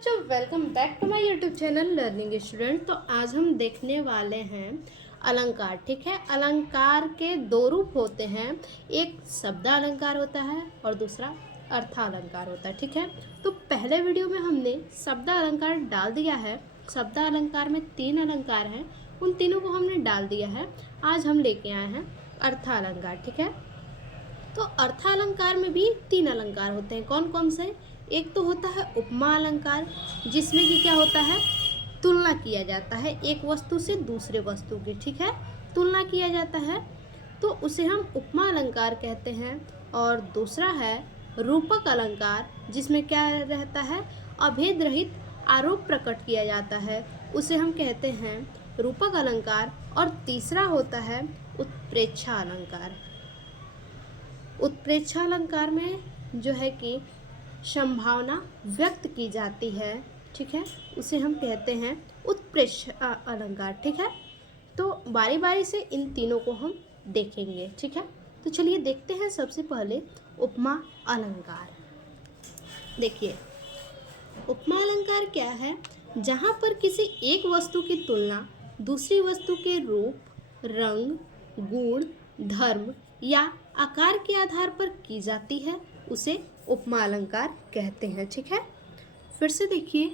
बच्चों, welcome back to my YouTube channel learning student. तो आज हम देखने वाले हैं अलंकार। ठीक है, अलंकार के दो रूप होते हैं, एक शब्द अलंकार होता है और दूसरा अर्थालंकार होता है। ठीक है, तो पहले वीडियो में हमने शब्द अलंकार डाल दिया है। शब्द अलंकार में 3 अलंकार हैं, उन तीनों को हमने डाल दिया है। आज हम लेके आए हैं अर्थालंकार। ठीक है, तो अर्थालंकार में भी 3 अलंकार होते हैं। कौन कौन से? एक तो होता है उपमा अलंकार, जिसमें कि क्या होता है, तुलना किया जाता है एक वस्तु से दूसरे वस्तु की। ठीक है, तुलना किया जाता है तो उसे हम उपमा अलंकार कहते हैं। और दूसरा है रूपक अलंकार, जिसमें क्या रहता है, अभेद रहित आरोप प्रकट किया जाता है, उसे हम कहते हैं रूपक अलंकार। और तीसरा होता है उत्प्रेक्षा अलंकार। उत्प्रेक्षा अलंकार में जो है कि संभावना व्यक्त की जाती है। ठीक है, उसे हम कहते हैं उत्प्रेक्षा अलंकार। ठीक है, तो बारी बारी से इन तीनों को हम देखेंगे। ठीक है, तो चलिए देखते हैं सबसे पहले उपमा अलंकार। देखिए, उपमा अलंकार क्या है? जहाँ पर किसी एक वस्तु की तुलना दूसरी वस्तु के रूप, रंग, गुण, धर्म या आकार के आधार पर की जाती है, उसे उपमा अलंकार कहते हैं। ठीक है, फिर से देखिए,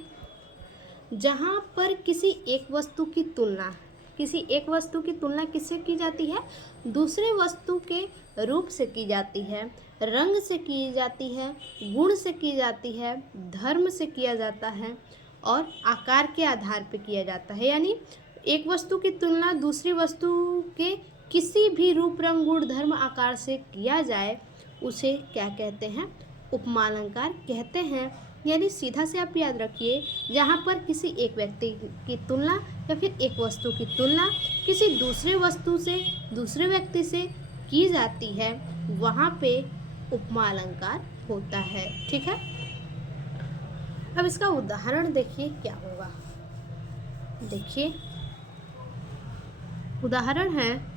जहाँ पर किसी एक वस्तु की तुलना किससे की जाती है? दूसरे वस्तु के रूप से की जाती है, रंग से की जाती है, गुण से की जाती है, धर्म से किया जाता है और आकार के आधार पर किया जाता है। यानी एक वस्तु की तुलना दूसरी वस्तु के किसी भी रूप, रंग, गुण, धर्म, आकार से किया जाए, उसे क्या कहते हैं? उपमा अलंकार कहते हैं। यानी सीधा से आप याद रखिए, जहाँ पर किसी एक व्यक्ति की तुलना या फिर एक वस्तु की तुलना किसी दूसरे वस्तु से, दूसरे व्यक्ति से की जाती है, वहाँ पे उपमा अलंकार होता है। ठीक है, अब इसका उदाहरण देखिए क्या होगा। देखिए, उदाहरण है,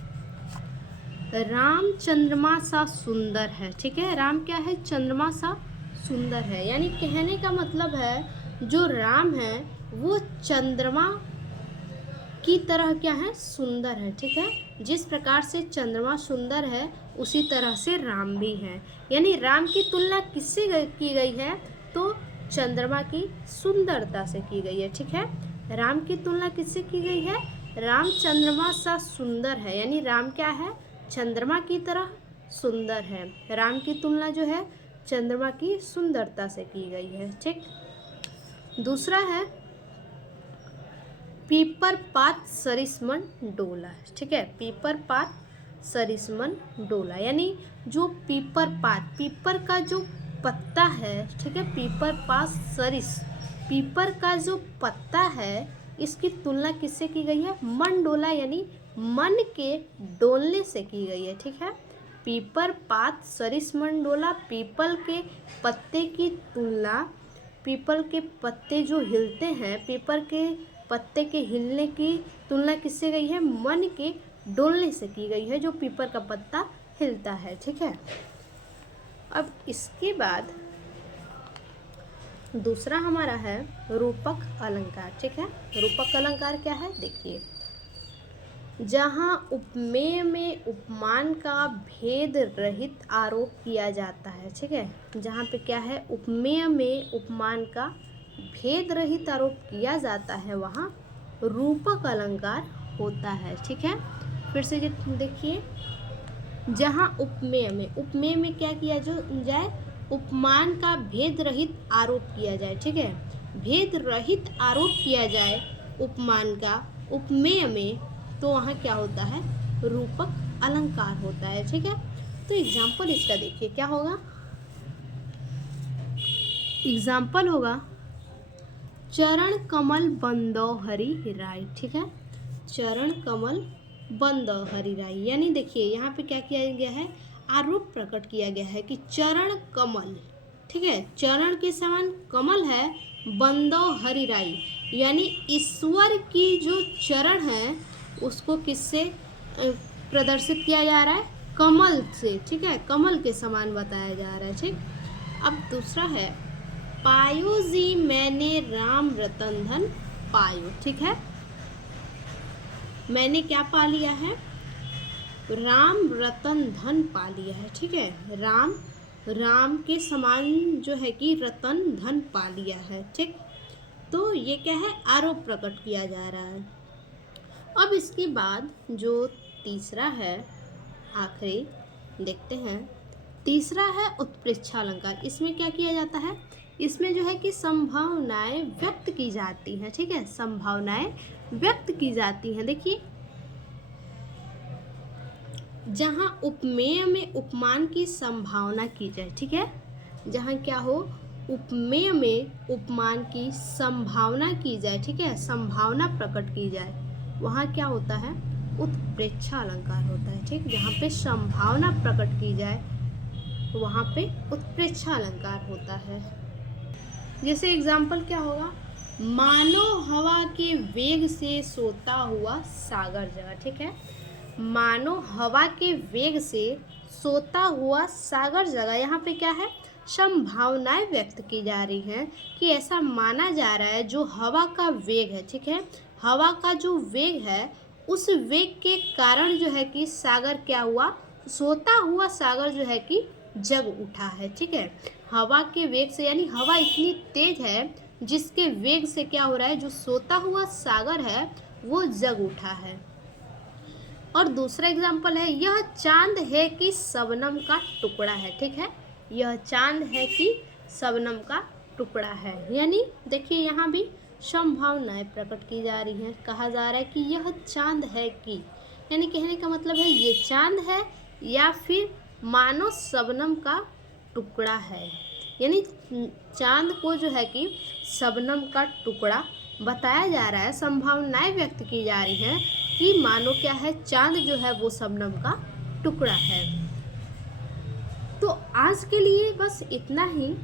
राम चंद्रमा सा सुंदर है। ठीक है, राम क्या है? चंद्रमा सा सुंदर है। यानी कहने का मतलब है, जो राम है वो चंद्रमा की तरह क्या है? सुंदर है। ठीक है, जिस प्रकार से चंद्रमा सुंदर है, उसी तरह से राम भी है। यानी राम की तुलना किससे की गई है? तो चंद्रमा की सुंदरता से की गई है। ठीक है, राम की तुलना किससे की गई है? राम चंद्रमा सा सुंदर है। यानी राम क्या है? चंद्रमा की तरह सुंदर है। राम की तुलना जो है चंद्रमा की सुंदरता से की गई है। ठीक, दूसरा है, पीपर पात सरिसमन डोला। ठीक है, पीपर पात सरिसमन डोला, यानी जो पीपर का जो पत्ता है, ठीक है, पीपर पात सरिस, पीपर का जो पत्ता है, इसकी तुलना किससे की गई है? मन डोला, यानी मन के डोलने से की गई है। ठीक है, पीपर पात सरिस मन डोला, पीपल के पत्ते की तुलना, पीपल के पत्ते जो हिलते हैं, पीपल के पत्ते के हिलने की तुलना किससे गई है? मन के डोलने से की गई है, जो पीपल का पत्ता हिलता है। ठीक है, अब इसके बाद दूसरा हमारा है रूपक अलंकार। ठीक है, रूपक अलंकार क्या है? देखिए, जहाँ उपमेय में उपमान का भेद रहित आरोप किया जाता है। ठीक है, जहाँ पे क्या है? उपमेय में उपमान का भेद रहित आरोप किया जाता है, वहाँ रूपक अलंकार होता है। ठीक है, फिर से देखिए, जहाँ उपमेय में क्या किया जाए? उपमान का भेद रहित आरोप किया जाए। ठीक है, भेद रहित आरोप किया जाए उपमान का उपमेय में, तो वहाँ क्या होता है? रूपक अलंकार होता है। ठीक है, तो एग्जाम्पल इसका देखिए क्या होगा। एग्जाम्पल होगा, चरण कमल बंदो हरि राय। ठीक है, चरण कमल बंदो हरि राय, यानी देखिए यहाँ पे क्या किया गया है? आरोप प्रकट किया गया है कि चरण कमल, ठीक है, चरण के समान कमल है, बंदो हरि राय, यानी ईश्वर की जो चरण है उसको किससे प्रदर्शित किया जा रहा है? कमल से। ठीक है, कमल के समान बताया जा रहा है। ठीक, अब दूसरा है, पायो जी मैंने राम रतन धन पायो। ठीक है, मैंने क्या पा लिया है? राम रतन धन पा लिया है। ठीक है, राम के समान जो है कि रतन धन पा लिया है। ठीक, तो ये क्या है? आरोप प्रकट किया जा रहा है। अब इसके बाद जो तीसरा है, आखिरी देखते हैं। तीसरा है उत्प्रेक्षा अलंकार। इसमें क्या किया जाता है? इसमें जो है कि संभावनाएं व्यक्त की जाती हैं। ठीक है, संभावनाएं व्यक्त की जाती हैं। देखिए, जहाँ उपमेय में उपमान की संभावना की जाए। ठीक है, जहाँ क्या हो? उपमेय में उपमान की संभावना की जाए। ठीक है, संभावना प्रकट की जाए, वहाँ क्या होता है? उत्प्रेक्षा अलंकार होता है। ठीक, जहाँ पे संभावना प्रकट की जाए वहाँ पे उत्प्रेक्षा अलंकार होता है। जैसे एग्जाम्पल क्या होगा? मानो हवा के वेग से सोता हुआ सागर जगा। ठीक है, मानो हवा के वेग से सोता हुआ सागर जगा। यहाँ पे क्या है? संभावनाएं व्यक्त की जा रही हैं कि ऐसा माना जा रहा है जो हवा का वेग है। ठीक है, हवा का जो वेग है उस वेग के कारण जो है कि सागर क्या हुआ? सोता हुआ सागर जो है कि जग उठा है। ठीक है, हवा के वेग से, यानी हवा इतनी तेज है जिसके वेग से क्या हो रहा है? जो सोता हुआ सागर है वो जग उठा है। और दूसरा एग्जाम्पल है, यह चांद है कि शबनम का टुकड़ा है। ठीक है, यह चांद है कि शबनम का टुकड़ा है। यानी देखिए, यहाँ भी संभावनाएं प्रकट की जा रही हैं। कहा जा रहा है कि यह चांद है कि, यानी कहने का मतलब है ये चांद है या फिर मानो शबनम का टुकड़ा है। यानी चांद को जो है कि शबनम का टुकड़ा बताया जा रहा है। संभावनाएं व्यक्त की जा रही हैं कि मानो क्या है? चांद जो है वो शबनम का टुकड़ा है। तो आज के लिए बस इतना ही,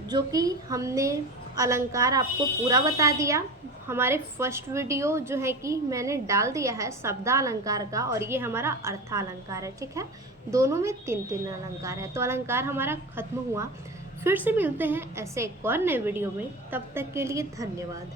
जो कि हमने अलंकार आपको पूरा बता दिया। हमारे फर्स्ट वीडियो जो है कि मैंने डाल दिया है शब्दालंकार का, और ये हमारा अर्थालंकार है। ठीक है, दोनों में 3-3 अलंकार है। तो अलंकार हमारा खत्म हुआ। फिर से मिलते हैं ऐसे एक और नए वीडियो में। तब तक के लिए धन्यवाद।